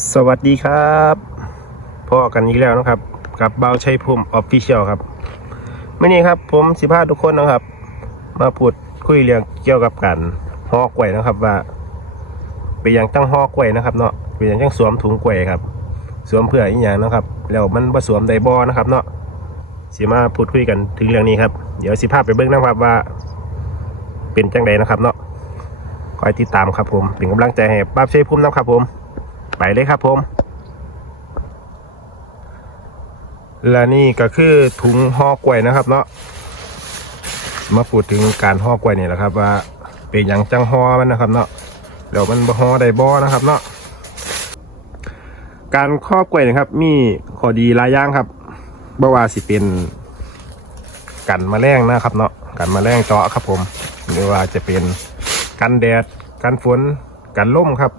สวัสดีครับพ่อกันอีกแล้วนะครับ กับเบาชัยภูมิออฟฟิเชียลครับมื่อนี้ครับ ผมสิพาทุกคนนะครับ มาพูดคุยเรื่องเกี่ยวกับการห่อกล้วยนะครับ ว่าเป็นอย่างตั้งห่อกล้วยนะครับเนาะเป็นอย่างตั้งสวมถุงกล้วยครับ สวมเพื่ออีกอย่างนะครับ แล้วมันผสวมไดบอนะครับเนาะสิมาพูดคุยกันถึงเรื่องนี้ครับ เดี๋ยวสิพาไปเบิ้งนะครับว่า เป็นจังใดนะครับเนาะคอยติดตามครับผมเป็นกำลังใจให้ป้าชัยภูมินะครับผม ไปเลยครับผม และนี่ก็คือถุงห่อกล้วยนะครับเนาะมาพูดถึงการห่อกล้วยนี่แหละครับ ว่าเป็นอย่างจังห่อมันนะครับเนาะแล้วมันบ่ห่อได้บ่นะครับเนาะการข้อกล้วยนะครับ มีข้อดีหลายอย่างครับบ่ว่าสิเป็นกันมแมลงนะครับเนาะกันมแมลงเจาะครับผม หรือว่าจะเป็นกันแดด กันฝน กันลมครับ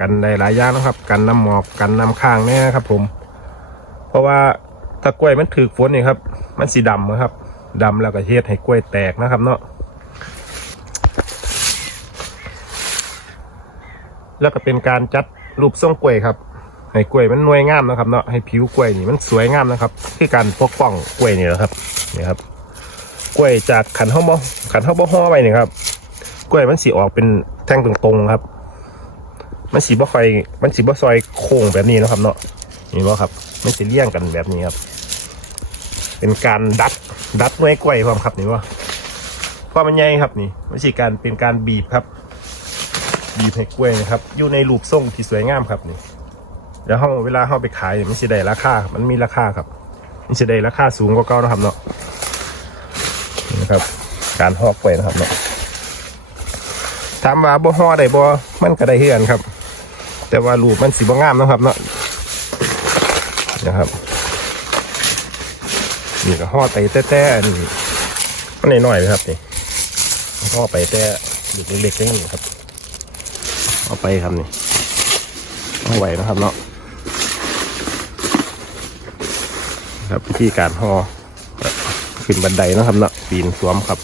กันได้หลายอย่างนะครับ กันน้ำหมอกกันน้ำค้างแน่ครับผม เพราะว่าถ้ากล้วยมันถือฝนนี่ครับ มันสีดำนะครับดำแล้วก็เฮ็ดให้กล้วยแตกนะครับเนาะแล้วก็เป็นการจัดรูปทรงกล้วยครับให้กล้วยมันนวยงามนะครับเนาะให้ผิวกล้วยนี่มันสวยงามนะครับคือการปกป้องกล้วยนี่แหละครับนี่ครับ กล้วยจากขันห้องบ่ขันห้องบ่ห่อไว้นี่ครับ กล้วยมันสีออกเป็นแท่งตรงๆครับ มันสีบ่ค่อยมันสีบ่ซอยโค้งแบบนี้นะครับ เนาะนี่บ่ครับมันสีเลี่ยงกันแบบนี้ครับ เป็นการดัดดัดหน่วยกล้วยความครับนี่ว่าเพราะมันใหญ่ครับนี่มันสีการเป็นการบีบครับ บีบให้กล้วยนะครับ อยู่ในรูปทรงที่สวยงามครับนี่แล้วห้องเวลาห้องไปขายมันสีได้ราคา มันมีราคาครับมันสีได้ราคาสูงกว่าเก่านะครับเนาะนี่นะครับ การหอกกล้วยนะครับเนาะถามว่าบ่ห่อได้บ่มันก็ได้เฮือนครับ แต่ว่ารูปมันสีบ่งามนะครับเนาะนะครับนี่ก็ห่อไปแต่แต่อันนี้มันน้อยๆเลยครับนี่ห่อไปแต่ลูกเล็กๆอย่างนี้ครับเอาไปครับนี่เอาไหวนะครับเนาะครับวิธีการห่อขึ้นบันไดนะครับเนาะปีนสวมครับ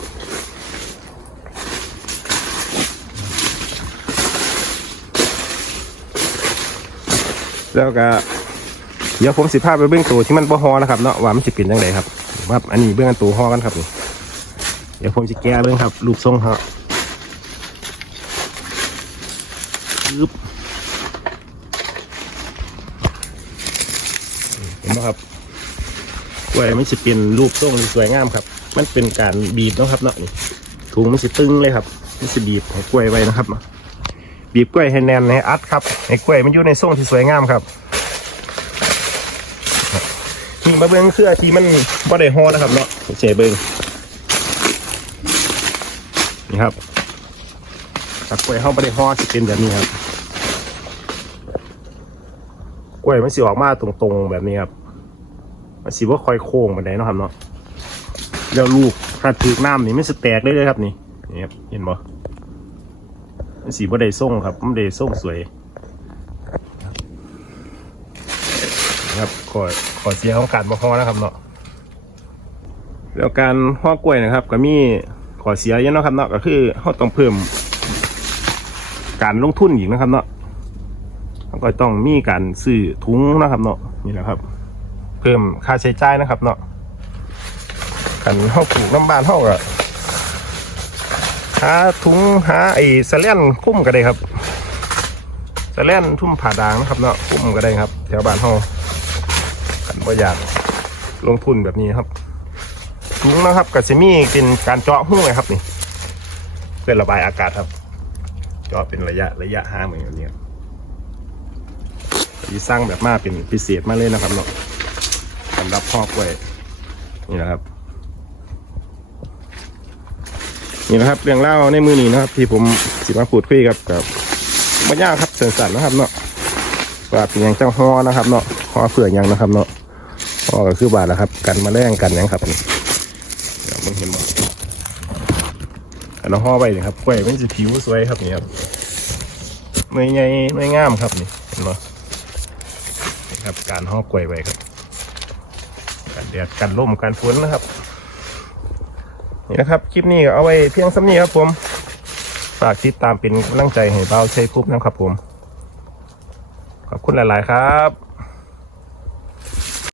แล้วก็เดี๋ยวผมสิพาไปเบื้องตัวที่มันบ่ฮอนะครับเนาะว่ามันจะเป็นยังไงครับว่าอันนี้เบื้องตัวฮอกันครับนี่เดี๋ยวผมจะแก้เบื้องครับรูปทรงฮะปึ๊บเห็นไหมครับกล้วยมันจะเป็นรูปทรงสวยงามครับ มันเป็นการบีบนะครับเนาะนี่ถุงมันจะตึงเลยครับมันจะบีบให้กล้วยไว้นะครับเนาะ บีบกล้วยให้แน่นให้อัดครับให้กล้วยมันอยู่ในทรงที่สวยงามครับนี่มาเบิ้งเครือที่มันบ่ได้ฮอนะครับเนาะเฉยเบิ้งนี่ครับตักกล้วยเข้าบ่ได้ฮอสิเป็นแบบนี้ครับกล้วยมันสิออกมาตรงๆแบบนี้ครับมันสิว่าคอยโค้งมาได้นาะครับเนาะแล้วลูกถ้าถือน้ำนี่มันสแตกได้เลยครับนี่นี่ครับเห็นบ่มัน สีบ่ได้ส่งครับมันได้ส่งสวยนะครับขอขอเสียของการบ่ฮอนะครับเนาะแล้วการห่อกล้วยนะครับ ก็มีขอเสียเยอะเนาะครับเนาะก็คือเราต้องเพิ่ม การลงทุนอีกนะครับเนาะเราก็ต้องมีการซื้อถุงนะครับเนาะนี่นะครับ เพิ่มค่าใช้จ่ายนะครับเนาะกันเฮาปลูกน้ำบานเฮาก็ หาถุงหาไอ้สะเล่นคุ้มก็ได้ครับสะเล่นทุ่มผ่าด่างนะครับเนาะคุ้มก็ได้ครับ แถวบ้านเฮากันบ่อยากลงทุนแบบนี้ครับถุงนะครับกับซิมี่เป็นการเจาะหู้ไงครับนี่เพื่อระบายอากาศครับ เจาะเป็นระยะระยะห่าเหมือนนี้ที่สร้างแบบมาเป็นพิเศษมาเลยนะครับเนาะสำหรับพ่อกล้วยนี่นะครับ นี่นะครับเรื่องเล่าในมือนี้นะครับ ที่ผมสิมาพูดคุยกับกับบัญญากครับสริมสันนะครับเนาะว่าเป็นหยังเจ้าฮอนะครับ เนาะฮอเผื่อยังนะครับ เนาะฮอก็คือบาทแล้วครับ กันมาแรงกันยังครับเดี๋ยวมึงเห็นบ่กันเอาฮอไปนี่ครับกล้วยมันจะผิวสวยครับนี่ครับไม่ใหญ่ไม่งามครับนี่เห็นบ่นี่ครับการฮอกล้วยไว้ครับกันแดดกันลมกันฝนนะครับ นี่นะครับคลิปนี้ก็เอาไว้เพียงสำนี้ครับผมฝากติดตามเป็นกำลังใจให้เบาใช้คุบนะครับผม ขอบคุณหลาย ๆ ครับ